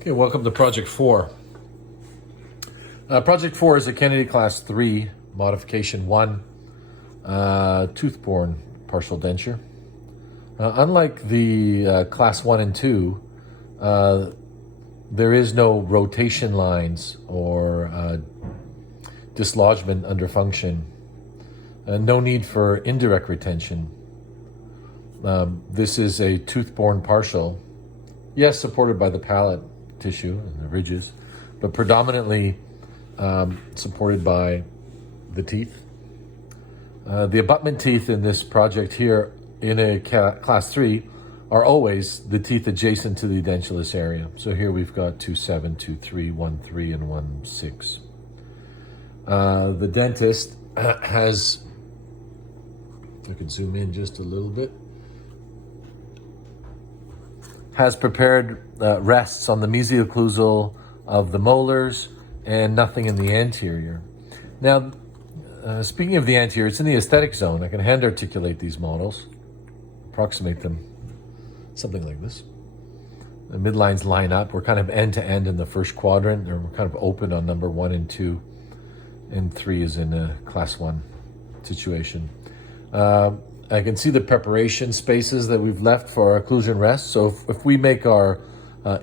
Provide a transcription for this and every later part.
Okay, welcome to Project 4. Project 4 is a Kennedy Class 3, Modification 1, tooth-borne partial denture. Unlike the Class 1 and 2, there is no rotation lines or dislodgement under function. No need for indirect retention. This is a tooth-borne partial, yes, supported by the palate tissue and the ridges, but predominantly supported by the teeth. The abutment teeth in this project here in a Class 3 are always the teeth adjacent to the edentulous area. So here we've got 2.7, 2.3, 1.3, and 1.6. The dentist has, if I could zoom in just a little bit, has prepared rests on the mesial occlusal of the molars and nothing in the anterior. Now, speaking of the anterior, it's in the aesthetic zone. I can hand articulate these models, approximate them, something like this. The midlines line up. We're kind of end to end in the first quadrant, or we're kind of open on number 1 and 2, and 3 is in a Class 1 situation. I can see the preparation spaces that we've left for our occlusion rests. So if we make our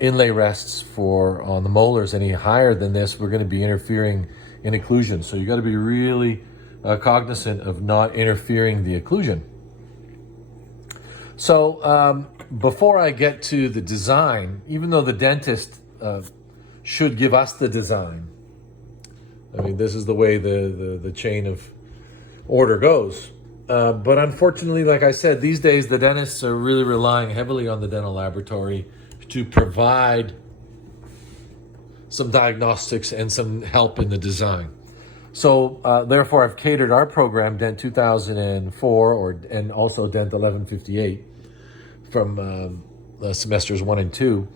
inlay rests on the molars any higher than this, we're going to be interfering in occlusion. So you got to be really cognizant of not interfering the occlusion. So before I get to the design, even though the dentist should give us the design, I mean, this is the way the chain of order goes. But unfortunately, like I said, these days the dentists are really relying heavily on the dental laboratory to provide some diagnostics and some help in the design. So therefore, I've catered our program, DENT 2004, and also DENT 1158 from semesters 1 and 2,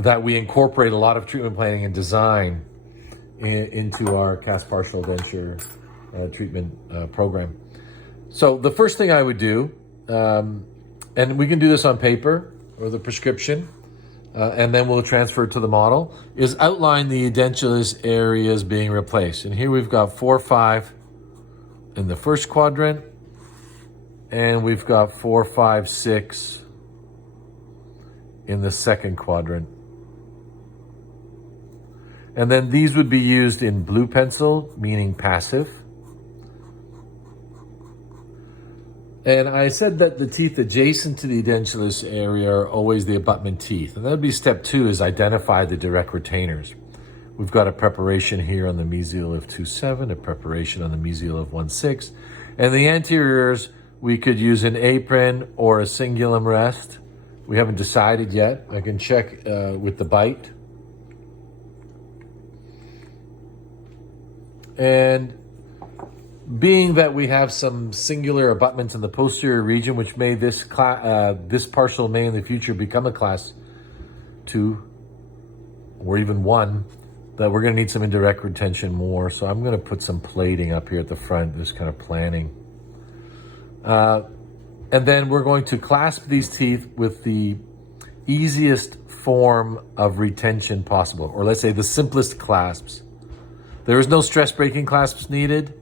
that we incorporate a lot of treatment planning and design into our cast partial denture treatment program. So the first thing I would do, and we can do this on paper or the prescription, and then we'll transfer it to the model, is outline the edentulous areas being replaced. And here we've got 4, 5 in the first quadrant, and we've got 4, 5, 6 in the second quadrant. And then these would be used in blue pencil, meaning passive. And I said that the teeth adjacent to the edentulous area are always the abutment teeth. And that would be step 2, is identify the direct retainers. We've got a preparation here on the mesial of 2.7, a preparation on the mesial of 1.6. And the anteriors, we could use an apron or a cingulum rest. We haven't decided yet. I can check with the bite. And being that we have some singular abutments in the posterior region, which may this partial may in the future become a Class 2 or even 1, that we're going to need some indirect retention more. So I'm going to put some plating up here at the front, this kind of planning. And then we're going to clasp these teeth with the easiest form of retention possible, or let's say the simplest clasps. There is no stress breaking clasps needed.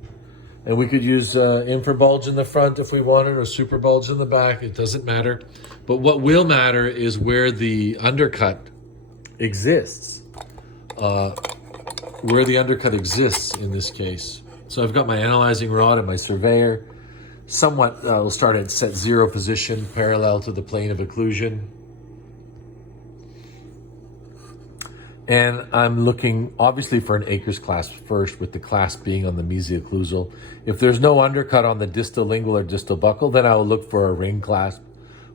And we could use infrabulge in the front if we wanted, or super bulge in the back. It doesn't matter. But what will matter is where the undercut exists. Where the undercut exists in this case. So I've got my analyzing rod and my surveyor. Somewhat, we'll start at set 0 position, parallel to the plane of occlusion. And I'm looking, obviously, for an Akers clasp first, with the clasp being on the mesial occlusal. If there's no undercut on the distal lingual or distal buccal, then I will look for a ring clasp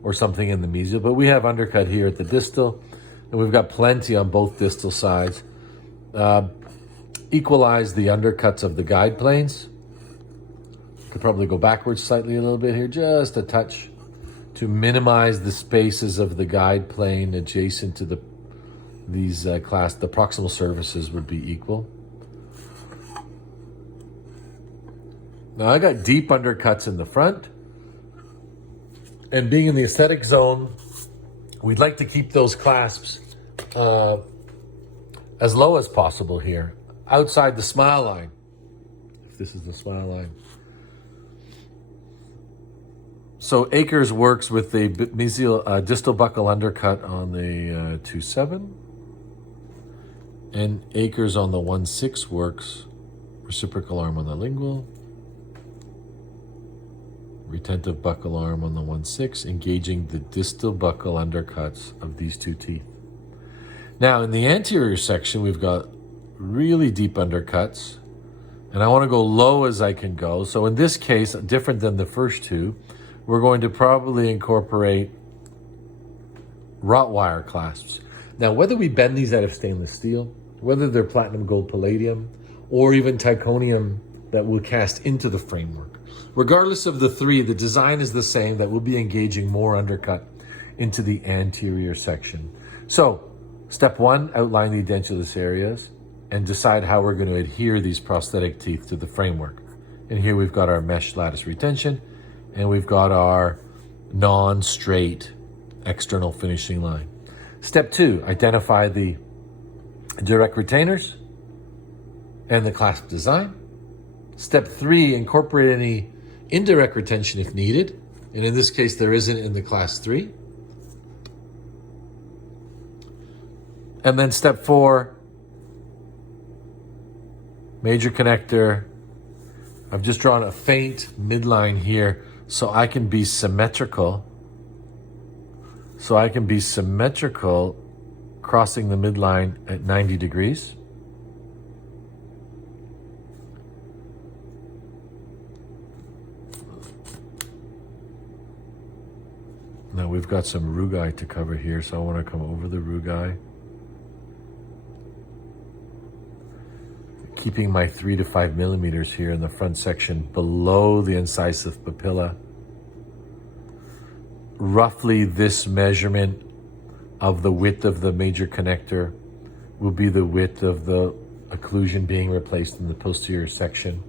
or something in the mesial. But we have undercut here at the distal, and we've got plenty on both distal sides. Equalize the undercuts of the guide planes. Could probably go backwards slightly a little bit here, just a touch, to minimize the spaces of the guide plane adjacent to the proximal surfaces would be equal. Now I got deep undercuts in the front, and being in the aesthetic zone, we'd like to keep those clasps as low as possible here, outside the smile line. If this is the smile line. So Akers works with the mesial distal buccal undercut on the 2-7. And Akers on the 1-6 works reciprocal arm on the lingual. Retentive buccal arm on the 1-6, engaging the distal buccal undercuts of these two teeth. Now, in the anterior section, we've got really deep undercuts, and I want to go low as I can go. So in this case, different than the first two, we're going to probably incorporate wrought wire clasps. Now, whether we bend these out of stainless steel, whether they're platinum, gold, palladium, or even titanium that we'll cast into the framework, regardless of the three, the design is the same, that we'll be engaging more undercut into the anterior section. So, step one, outline the edentulous areas and decide how we're going to adhere these prosthetic teeth to the framework. And here we've got our mesh lattice retention, and we've got our non-straight external finishing line. Step two, identify the direct retainers and the clasp design. Step three, incorporate any indirect retention if needed. And in this case, there isn't in the class 3. And then step four, major connector. I've just drawn a faint midline here so I can be symmetrical. Crossing the midline at 90 degrees. Now we've got some rugae to cover here, so I want to come over the rugae. Keeping my 3 to 5 millimeters here in the front section below the incisive papilla. Roughly this measurement of the width of the major connector will be the width of the occlusion being replaced in the posterior section.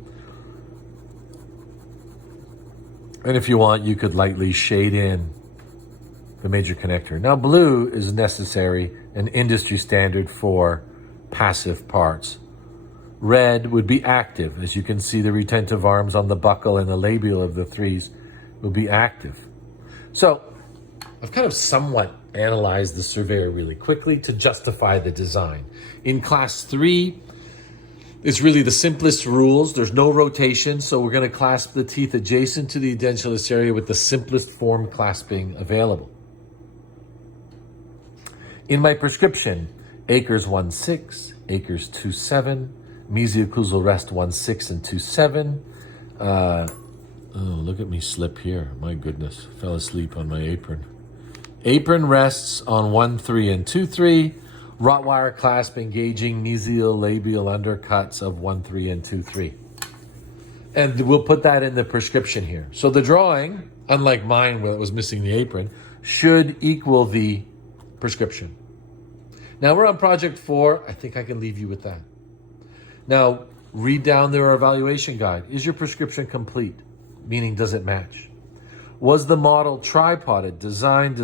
And if you want, you could lightly shade in the major connector. Now, blue is necessary, an industry standard for passive parts. Red would be active. As you can see, the retentive arms on the buccal and the labial of the 3s will be active. So I've kind of somewhat analyzed the surveyor really quickly to justify the design. In class 3, it's really the simplest rules. There's no rotation, so we're going to clasp the teeth adjacent to the edentulous area with the simplest form clasping available. In my prescription, Akers 1-6, Akers 2-7, mesial-occlusal rest 1-6 and 2-7. Oh, look at me slip here. My goodness, fell asleep on my apron. Apron rests on 1-3 and 2-3. Wrought wire clasp engaging mesial labial undercuts of 1-3 and 2-3. And we'll put that in the prescription here. So the drawing, unlike mine where it was missing the apron, should equal the prescription. Now we're on project 4. I think I can leave you with that. Now, read down their evaluation guide. Is your prescription complete? Meaning, does it match? Was the model tripoded? Design.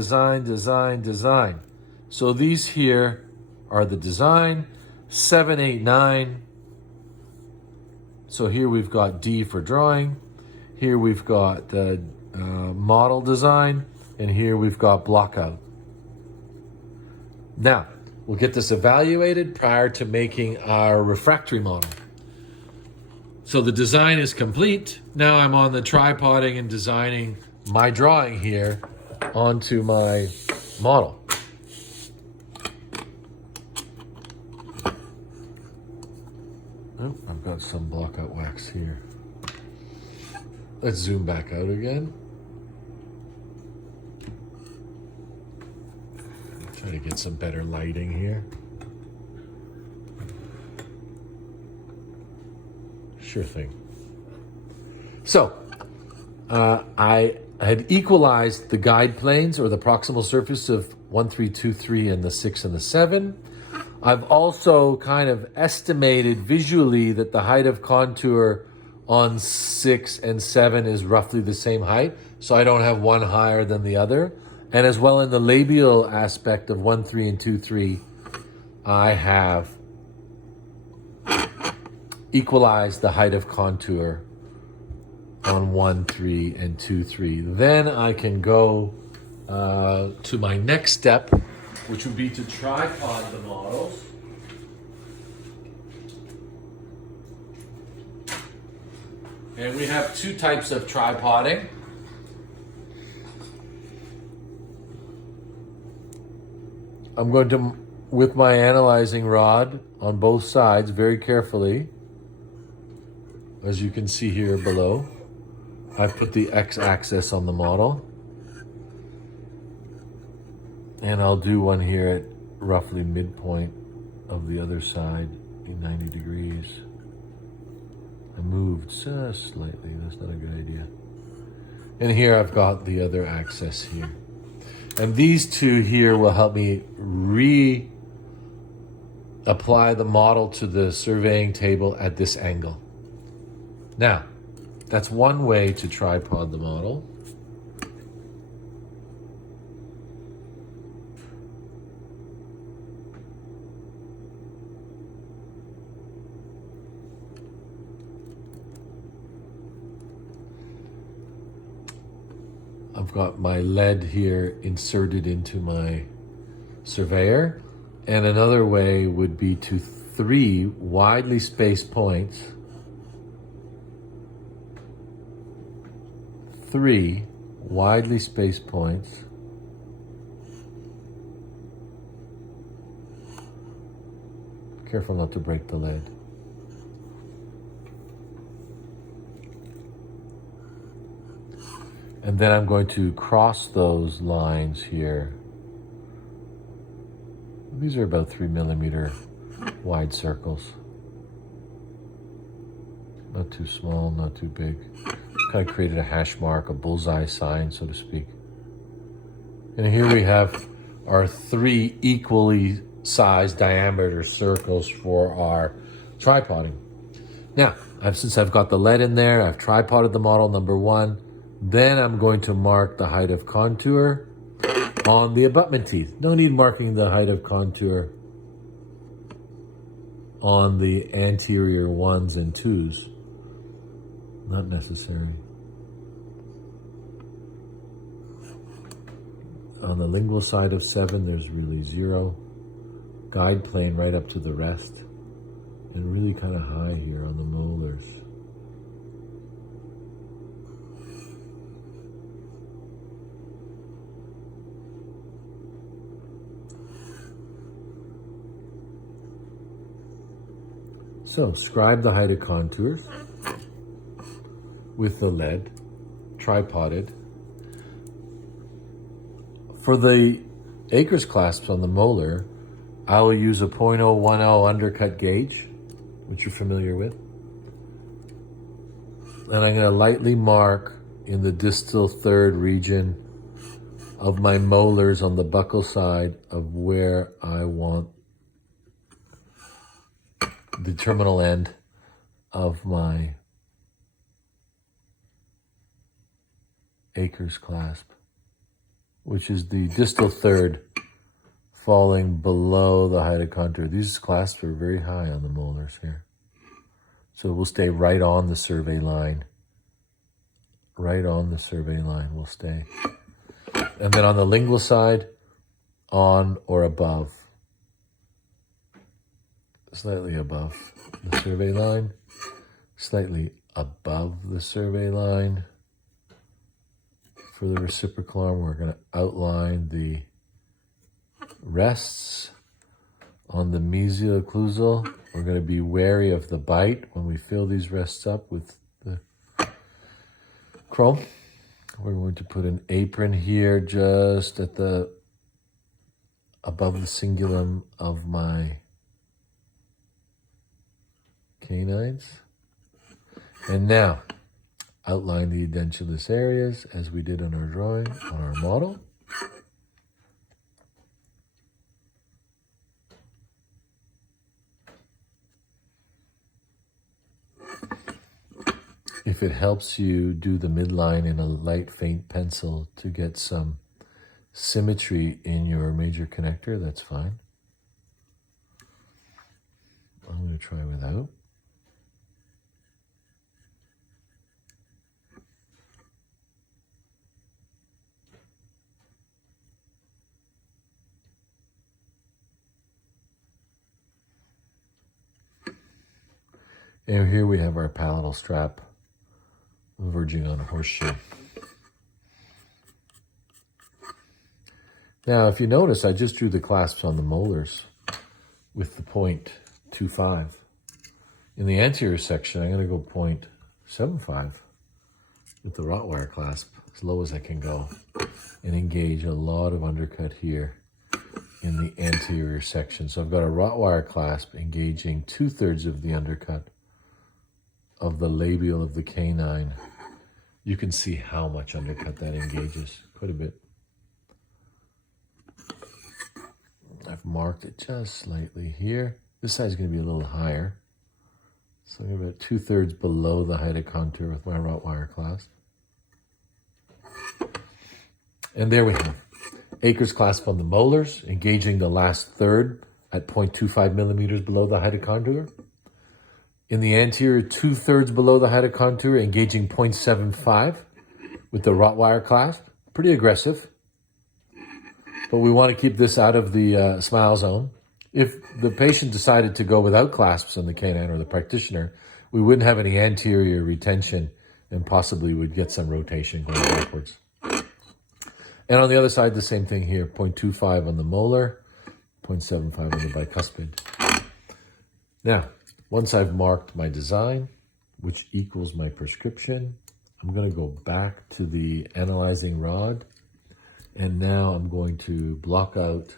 So these here are the design. 7, 8, 9. So here we've got D for drawing. Here we've got model design. And here we've got blockout. Now, we'll get this evaluated prior to making our refractory model. So the design is complete. Now I'm on the tripoding and designing my drawing here onto my model. Oh, I've got some blockout wax here. Let's zoom back out again. Try to get some better lighting here. Sure thing. So, I had equalized the guide planes or the proximal surface of 1, 3, 2, 3 and the 6 and the 7. I've also kind of estimated visually that the height of contour on 6 and 7 is roughly the same height, so I don't have one higher than the other. And as well in the labial aspect of 1, 3 and 2, 3, I have equalized the height of contour on 1, 3, and 2, 3. Then I can go to my next step, which would be to tripod the models. And we have two types of tripoding. I'm going to, with my analyzing rod on both sides very carefully, as you can see here below, I put the x-axis on the model. And I'll do one here at roughly midpoint of the other side in 90 degrees. I moved just slightly, that's not a good idea. And here I've got the other axis here. And these two here will help me apply the model to the surveying table at this angle. Now, that's one way to tripod the model. I've got my lead here inserted into my surveyor. And another way would be to 3 widely spaced points. 3 widely spaced points. Careful not to break the lead. And then I'm going to cross those lines here. These are about 3 millimeter wide circles. Not too small, not too big. Kind of created a hash mark, a bullseye sign, so to speak. And here we have our 3 equally sized diameter circles for our tripoding. Now, since I've got the lead in there, I've tripoded the model number 1. Then I'm going to mark the height of contour on the abutment teeth. No need marking the height of contour on the anterior 1s and 2s. Not necessary. On the lingual side of 7, there's really 0. Guide plane right up to the rest. And really kind of high here on the molars. So, scribe the height of contours with the lead, tripoded. For the acres clasps on the molar, I will use a .010 undercut gauge, which you're familiar with. And I'm going to lightly mark in the distal third region of my molars on the buccal side of where I want the terminal end of my acres clasp, which is the distal third falling below the height of contour. These clasps are very high on the molars here. So we'll stay right on the survey line. Right on the survey line we'll stay. And then on the lingual side, on or above. Slightly above the survey line, slightly above the survey line. For the reciprocal arm, we're going to outline the rests on the mesial occlusal. We're going to be wary of the bite when we fill these rests up with the chrome. We're going to put an apron here just at the above the cingulum of my canines. And now, outline the edentulous areas as we did on our drawing, on our model. If it helps you, do the midline in a light, faint pencil to get some symmetry in your major connector, that's fine. I'm going to try without. And here we have our palatal strap verging on a horseshoe. Now, if you notice, I just drew the clasps on the molars with the 0.25. In the anterior section, I'm going to go 0.75 with the wrought wire clasp, as low as I can go, and engage a lot of undercut here in the anterior section. So I've got a wrought wire clasp engaging 2/3 of the undercut of the labial of the canine. You can see how much undercut that engages, quite a bit. I've marked it just slightly here. This side's going to be a little higher. So I'm about 2/3 below the height of contour with my wrought wire clasp. And there we have Acre's clasp on the molars, engaging the last third at 0.25 millimeters below the height of contour. In the anterior, 2/3 below the height of contour, engaging 0.75 with the wrought wire clasp. Pretty aggressive. But we want to keep this out of the smile zone. If the patient decided to go without clasps on the canine or the practitioner, we wouldn't have any anterior retention and possibly would get some rotation going backwards. And on the other side, the same thing here, 0.25 on the molar, 0.75 on the bicuspid. Now, once I've marked my design, which equals my prescription, I'm going to go back to the analyzing rod. And now I'm going to block out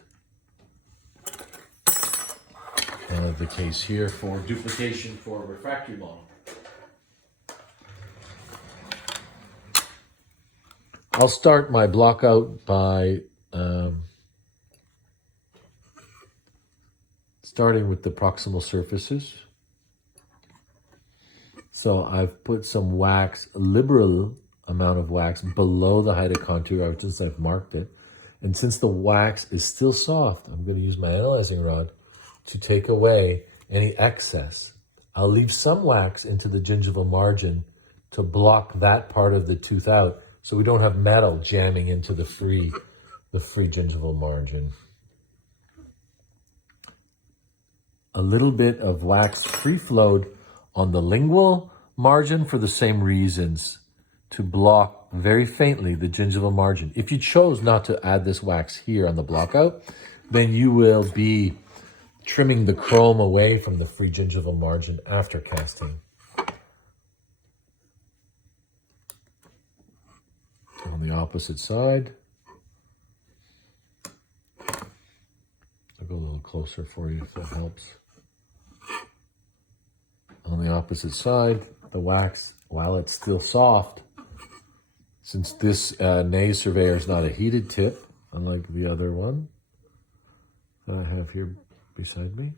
the case here for duplication for a refractory model. I'll start my block out by starting with the proximal surfaces. So I've put some wax, a liberal amount of wax below the height of contour since I've marked it. And since the wax is still soft, I'm going to use my analyzing rod to take away any excess. I'll leave some wax into the gingival margin to block that part of the tooth out so we don't have metal jamming into the free gingival margin. A little bit of wax free-flowed on the lingual margin for the same reasons, to block very faintly the gingival margin. If you chose not to add this wax here on the blockout, then you will be trimming the chrome away from the free gingival margin after casting. On the opposite side, I'll go a little closer for you if that helps. On the opposite side, the wax, while it's still soft, since this nase surveyor is not a heated tip, unlike the other one that I have here beside me,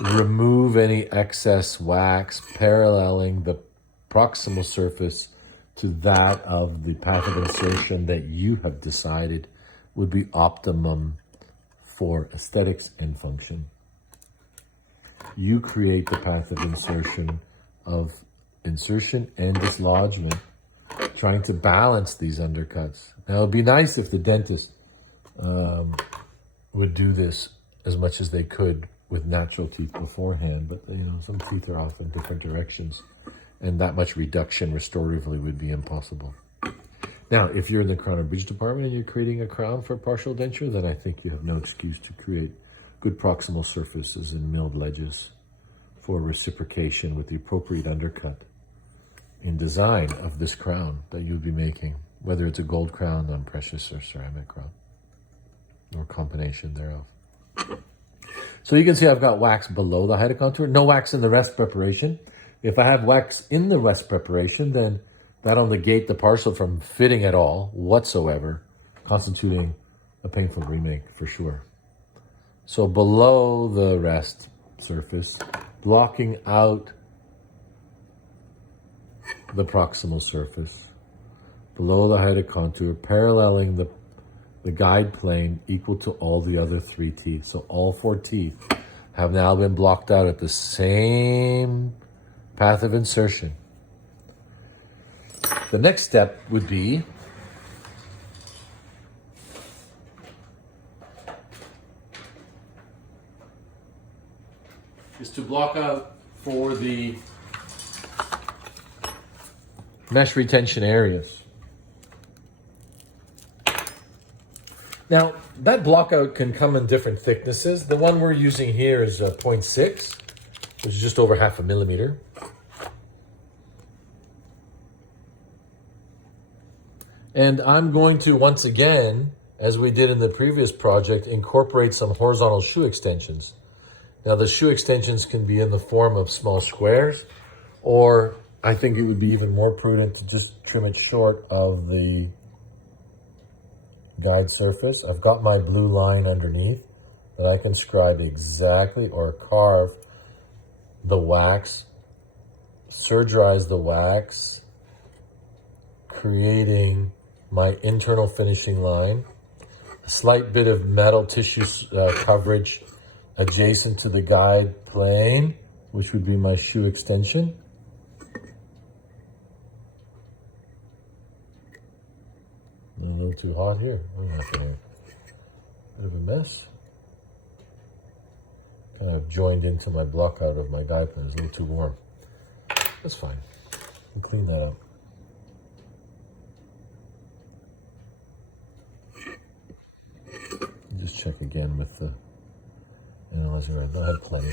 remove any excess wax paralleling the proximal surface to that of the path of insertion that you have decided would be optimum for aesthetics and function. You create the path of insertion and dislodgement, trying to balance these undercuts. Now, it would be nice if the dentist would do this as much as they could with natural teeth beforehand, but some teeth are off in different directions, and that much reduction restoratively would be impossible. Now, if you're in the crown or bridge department and you're creating a crown for partial denture, then I think you have no excuse to create good proximal surfaces and milled ledges for reciprocation with the appropriate undercut in design of this crown that you'd be making, whether it's a gold crown, non-precious, or ceramic crown, or combination thereof. So you can see I've got wax below the height of contour, no wax in the rest preparation. If I have wax in the rest preparation, then that'll negate the partial from fitting at all whatsoever, constituting a painful remake for sure. So below the rest surface, blocking out the proximal surface, below the height of contour, paralleling the the guide plane equal to all the other 3 teeth. So all 4 teeth have now been blocked out at the same path of insertion. The next step would be to block out for the mesh retention areas. Now, that blockout can come in different thicknesses. The one we're using here is 0.6, which is just over 0.5 millimeter. And I'm going to, once again, as we did in the previous project, incorporate some horizontal shoe extensions. Now, the shoe extensions can be in the form of small squares, or I think it would be even more prudent to just trim it short of the guide surface. I've got my blue line underneath that I can scribe exactly or carve the wax, surgerize the wax, creating my internal finishing line, a slight bit of metal tissue coverage adjacent to the guide plane, which would be my shoe extension. A little too hot here. Bit of a mess. Kind of joined into my block out of my guide plane. It's a little too warm. That's fine. We'll clean that up. Just check again with the analyzer. I had plenty.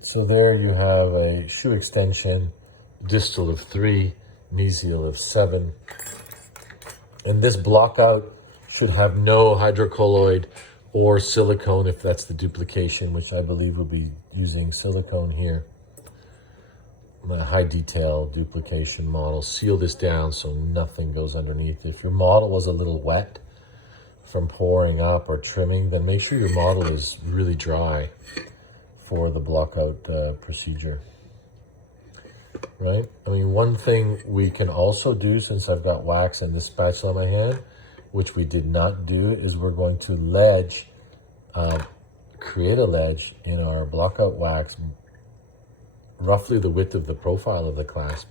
So there you have a shoe extension, distal of 3, mesial of 7. And this block out should have no hydrocolloid or silicone if that's the duplication, which I believe will be using silicone here. A high detail duplication model. Seal this down so nothing goes underneath. If your model was a little wet from pouring up or trimming, then make sure your model is really dry for the block out procedure. Right? I mean, one thing we can also do, since I've got wax and this spatula in my hand, which we did not do, is we're going to ledge, create a ledge in our block out wax, roughly the width of the profile of the clasp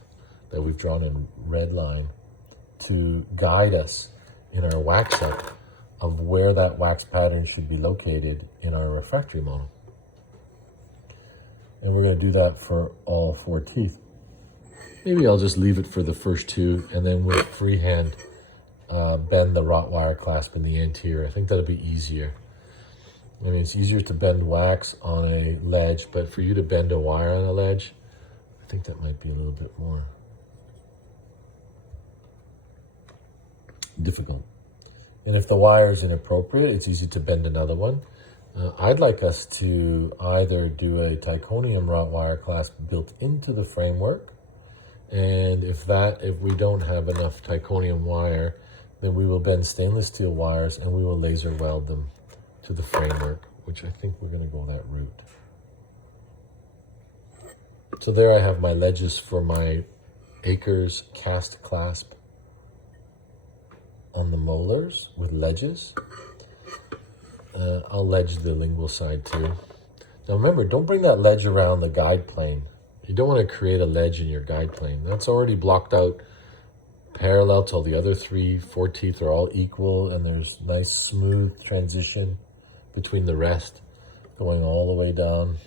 that we've drawn in red line, to guide us in our wax up of where that wax pattern should be located in our refractory model. And we're going to do that for all 4 teeth. Maybe I'll just leave it for the first 2, and then with freehand bend the wrought wire clasp in the anterior. I think that'll be easier. I mean, it's easier to bend wax on a ledge, but for you to bend a wire on a ledge, I think that might be a little bit more difficult. And if the wire is inappropriate, it's easy to bend another one. I'd like us to either do a Ticonium wrought wire clasp built into the framework, and if we don't have enough Ticonium wire, then we will bend stainless steel wires and we will laser weld them to the framework, which I think we're going to go that route. So there I have my ledges for my Acres cast clasp on the molars with ledges. I'll ledge the lingual side too. Now remember, don't bring that ledge around the guide plane. You don't want to create a ledge in your guide plane. That's already blocked out parallel till the other 4 teeth are all equal, and there's nice smooth transition between the rest going all the way down.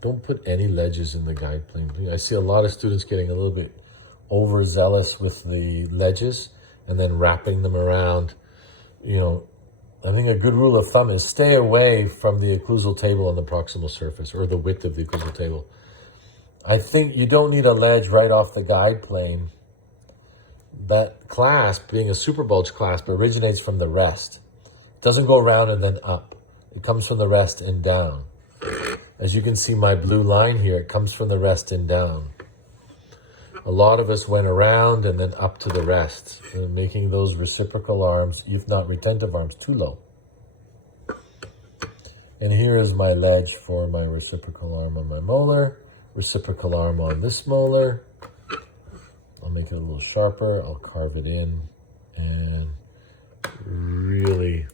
Don't put any ledges in the guide plane. I see a lot of students getting a little bit overzealous with the ledges and then wrapping them around. You know, I think a good rule of thumb is stay away from the occlusal table on the proximal surface, or the width of the occlusal table. I think you don't need a ledge right off the guide plane. That clasp, being a super bulge clasp, originates from the rest. It doesn't go around and then up. It comes from the rest and down. As you can see my blue line here, it comes from the rest and down. A lot of us went around and then up to the rest, making those reciprocal arms, if not retentive arms, too low. And here is my ledge for my reciprocal arm on my molar, reciprocal arm on this molar, on make it a little sharper. I'll carve it in and really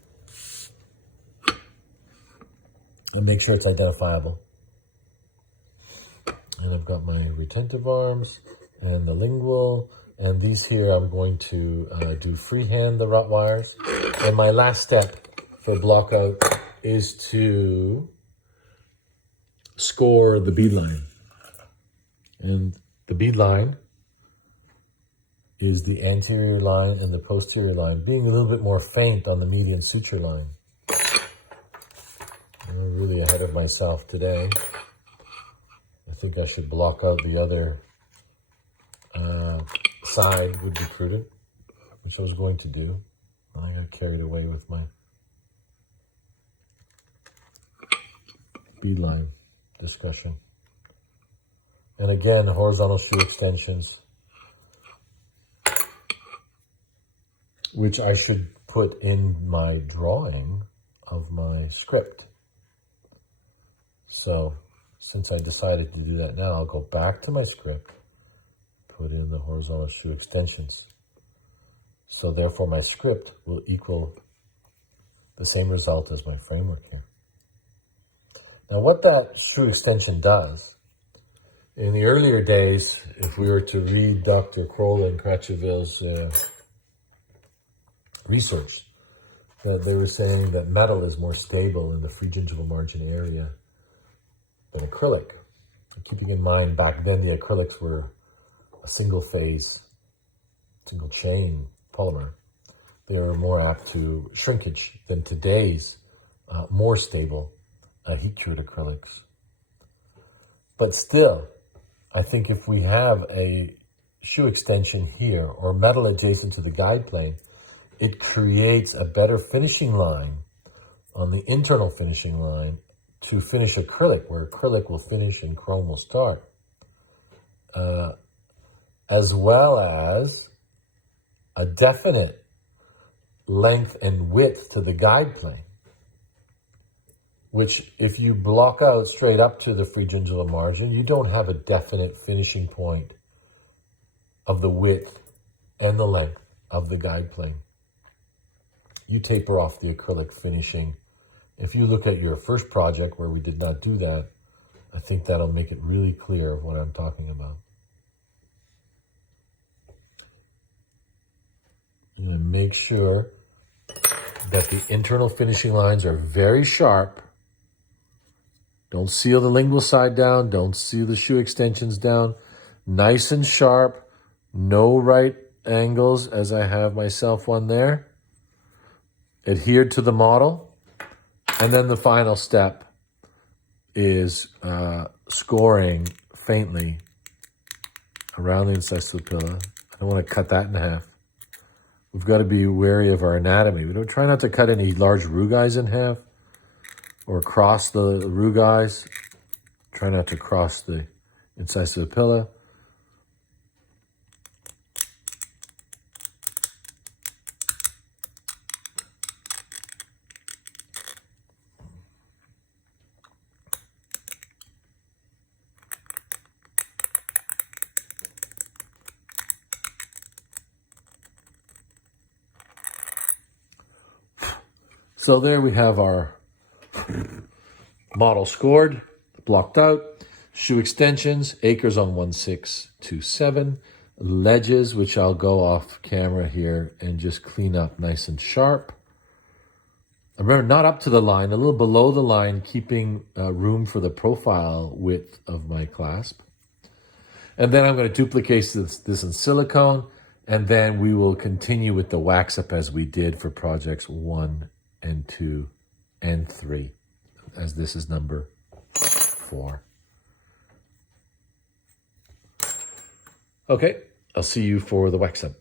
make sure it's identifiable. And I've got my retentive arms and the lingual, and these here I'm going to do freehand the rot wires. And my last step for Blockout is to score the bead line. And the bead line is the anterior line and the posterior line, being a little bit more faint on the median suture line. I'm really ahead of myself today. I think I should block out the other side would be prudent, which I was going to do. I got carried away with my bead line discussion. And again, horizontal shoe extensions, which I should put in my drawing of my script. So since I decided to do that now, I'll go back to my script, put in the horizontal shoe extensions. So therefore my script will equal the same result as my framework here. Now what that shoe extension does, in the earlier days, if we were to read Dr. Kroll and Kratcheville's research, that they were saying that metal is more stable in the free gingival margin area than acrylic. Keeping in mind back then the acrylics were a single phase, single chain polymer. They were more apt to shrinkage than today's more stable heat-cured acrylics. But still, I think if we have a shoe extension here or metal adjacent to the guide plane, it creates a better finishing line on the internal finishing line to finish acrylic, where acrylic will finish and chrome will start, as well as a definite length and width to the guide plane, which if you block out straight up to the free gingival margin, you don't have a definite finishing point of the width and the length of the guide plane. You taper off the acrylic finishing. If you look at your first project where we did not do that, I think that'll make it really clear what I'm talking about. I'm going to make sure that the internal finishing lines are very sharp. Don't seal the lingual side down. Don't seal the shoe extensions down. Nice and sharp. No right angles, as I have myself one there. Adhered to the model. And then the final step is scoring faintly around the incisal papilla. I don't want to cut that in half. We've got to be wary of our anatomy. We don't try not to cut any large rugae in half or cross the rugae. Try not to cross the incisal papilla. So there we have our model scored, blocked out, shoe extensions, acres on 1627, ledges, which I'll go off camera here and just clean up nice and sharp. Remember, not up to the line, a little below the line, keeping room for the profile width of my clasp. And then I'm going to duplicate this in silicone, and then we will continue with the wax up as we did for projects 1 and 2 and 3, as this is number 4. Okay, I'll see you for the wax up.